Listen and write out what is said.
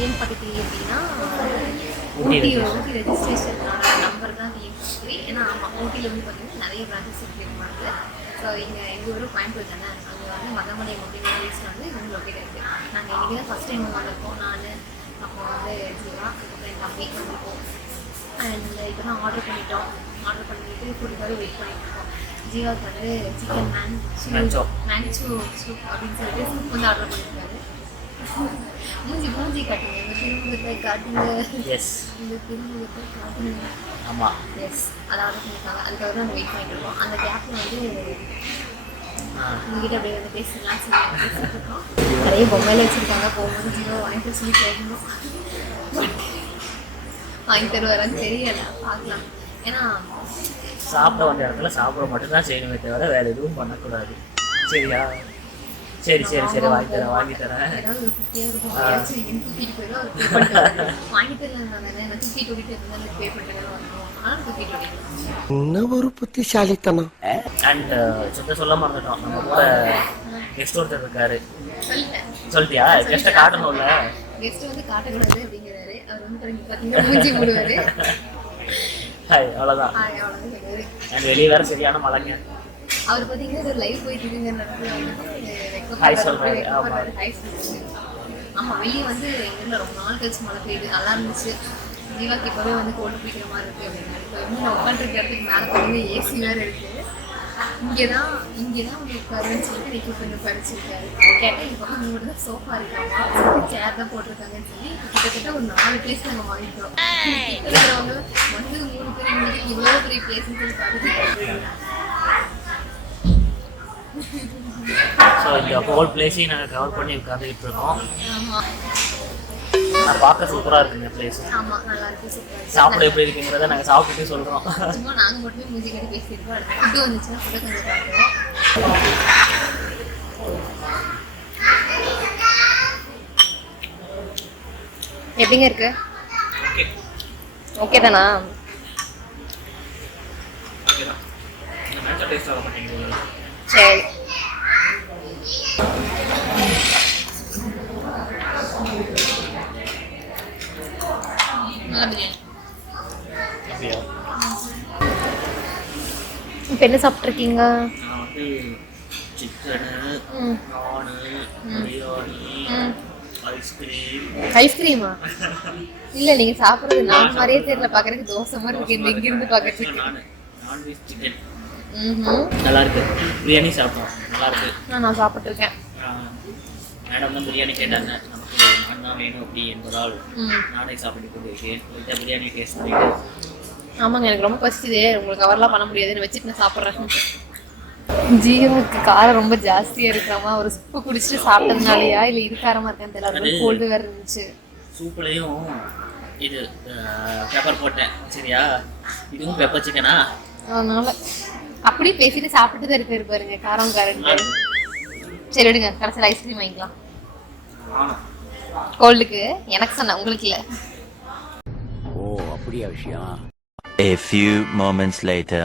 தேன் பக்கத்தில் எப்படின்னா ஊட்டி registration number தான் டிஎன்53. ஏன்னா ஆமாம் ஊட்டியில் வந்து பார்த்தீங்கன்னா நிறைய பிரான்ச்சஸ் இருக்காங்க. ஸோ எங்கள் ஊரும் கோயம்புத்தூர் தானே, அங்கே வந்து மதமலை அப்படிங்கிற பிளேஸில் வந்து இவங்க லொக்கேட் இருக்குது. நாங்கள் இன்றைக்கி தான் ஃபஸ்ட் டைம் வந்திருக்கோம். நான் அப்போ வந்து ஜீவா அதுக்கப்புறம் என் தம்பி வந்திருக்கோம். அண்ட் இப்போ தான் ஆர்டர் பண்ணிட்டோம். ஆர்டர் பண்ணிட்டு ஃபுட்டுக்காக வெயிட் பண்ணிட்டுருக்கோம். ஜீவாவுக்கு வந்து சிக்கன் மேன்சோ சூப் அப்படின்னு சொல்லிட்டு சூப் வந்து ஆர்டர் பண்ணியிருக்காரு. மூஞ்சி காட்டுங்க, இந்த திருமுகத்தை காட்டுங்க, இந்த திருமுகத்தை காட்டுங்க. ஆமாம் எஸ் அதை ஆர்டர் பண்ணியிருக்காங்க. அதுக்காக தான் வெயிட் பண்ணிட்டு இருக்கோம். அந்த கேப்பில் வந்து உங்ககிட்ட அப்படியே வந்து பேசிடலாம் பேசிட்டு இருக்கோம். நிறைய பொம்மையில வச்சுருக்காங்க. போகும்போது ஜீவோ வாங்கிட்டு சொல்லி கேட்கணும், வாங்கி தருவாரான்னு தெரியலை, பார்க்கலாம். ஏன்னா சாப்பிட வந்த இடத்துல சாப்பிட மட்டும்தான் செய்யணுமே தவிர வேற எதுவும் பண்ணக்கூடாது. சரியா? சரி சரி சரி வாங்கி தரேன் வாங்கி தரேன். என்ன ஒரு புத்திசாலித்தனம். அண்ட் சொல்ல மறந்துட்டோம், நம்ம கூட கெஸ்ட் ஒருத்தர் இருக்காரு. சொல்லிட்டியா? கெஸ்ட்டை காட்டணும்ல. கெஸ்ட் வந்து காட்டக்கூடாது அப்படிங்கிறாரு. அவர் வந்து பார்த்தீங்கன்னா மூஞ்சி மூடுவாரு. அவ்வளோதான். அண்ட் வெளியே வேற சரியான மழைங்க. அவர் பார்த்தீங்கன்னா ஒரு லைவ் போயிட்டு இருக்குங்க. ஆமாம் வெளியே வந்து எங்கள் ஊரில் ரொம்ப நாள் கழிச்சு மழை பெய்யுது, நல்லா இருந்துச்சு. ஜீவாக்கு இப்போவே வந்து கோல்டு பிடிக்கிற மாதிரி இருக்குது அப்படின்னு. இப்போ வந்து நான் உட்காந்துருக்க இடத்துக்கு மேலே பார்த்தீங்கன்னா ஏசி வேறு இருக்குது. இங்கே தான் வந்து உட்காருன்னு சொல்லிட்டு நெக்கி கொஞ்சம் பறிச்சிருக்காரு. கேட்டால் இப்போ வந்து இங்கே தான் சோஃபா இருக்காமா, சேர் தான் போட்டிருக்காங்கன்னு சொல்லி கிட்டத்தட்ட ஒரு 4 பிளேஸ் நாங்கள் வாங்கிட்டோம். இருக்கிறவங்க வந்து 3 பேர் எங்களுக்கு இவ்வளோ பெரிய பிளேஸ்ன்னு சொல்லி பார்த்துட்டு. ஸோ இந்த ஹோல் பிளேஸையும் நாங்கள் கவர் பண்ணி உட்காந்துக்கிட்டு இருக்கோம். நான் பார்க்க சூப்பராக இருக்குங்க பிளேஸ். ஆமாம் நல்லா இருக்குது, சூப்பராக. சாப்பிட எப்படி இருக்குங்கிறத நாங்கள் சாப்பிட்டுட்டு சொல்கிறோம். சும்மா நாங்கள் மட்டுமே மூஞ்சி கட்டி பேசியிருக்கோம். அடுத்து ஃபுட்டு வந்துச்சுன்னா ஃபுட்டை கொஞ்சம் பார்க்குறோம். எப்படிங்க இருக்கு? ஓகே தானா? சரி. இப்போ என்ன சாப்பிட்ருக்கீங்க? நான் வந்து சிக்கனு, நானு, பிரியாணி, ஐஸ்கிரீமா? இல்லை நீங்கள் சாப்பிட்றது நான் மாதிரியே தெரியல, பார்க்குறதுக்கு தோசை மாதிரி இருக்கு. இங்கிருந்து பார்க்குறதுக்கு நான்வெஜ் சிக்கன் நல்லா இருக்கு. பிரியாணி சாப்பிட்டோம், நல்லா இருக்கு. நான் சாப்பிட்ருக்கேன். மேடம் தான் பிரியாணி கேட்டாங்க, நமக்கு நான் தான் வேணும் அப்படி என்பதால் நானே சாப்பிட்டு போயிருக்கேன். பிரியாணி டேஸ்ட் பண்ணிட்டு. ஆமாங்க, எனக்கு ரொம்ப பசிச்சுது. உங்களுக்கு கவர்லாம் பண்ண முடியாதுன்னு வச்சுட்டு நான் சாப்பிட்றேன். ஜீவாவுக்கு காரம் ரொம்ப ஜாஸ்தியாக இருக்காமா, ஒரு சூப்பு குடிச்சிட்டு சாப்பிட்டதுனாலயா இல்லை இது காரமாக இருக்கான்னு தெரியல. கோல்டு வேறு இருந்துச்சு. சூப்புலையும் இது பெப்பர் போட்டேன். சரியா? இதுவும் பெப்பர் சிக்கனா, அதனால அப்படியே பேசிட்டு சாப்பிட்டு தான் இருப்பாரு பாருங்க, காரம் காரங்க. சரி விடுங்க, கடைசியில் ஐஸ்கிரீம் வாங்கிக்கலாம். கோல்டுக்கு எனக்கு சொன்ன, உங்களுக்கு இல்லை. ஓ அப்படியா விஷயம். A few moments later.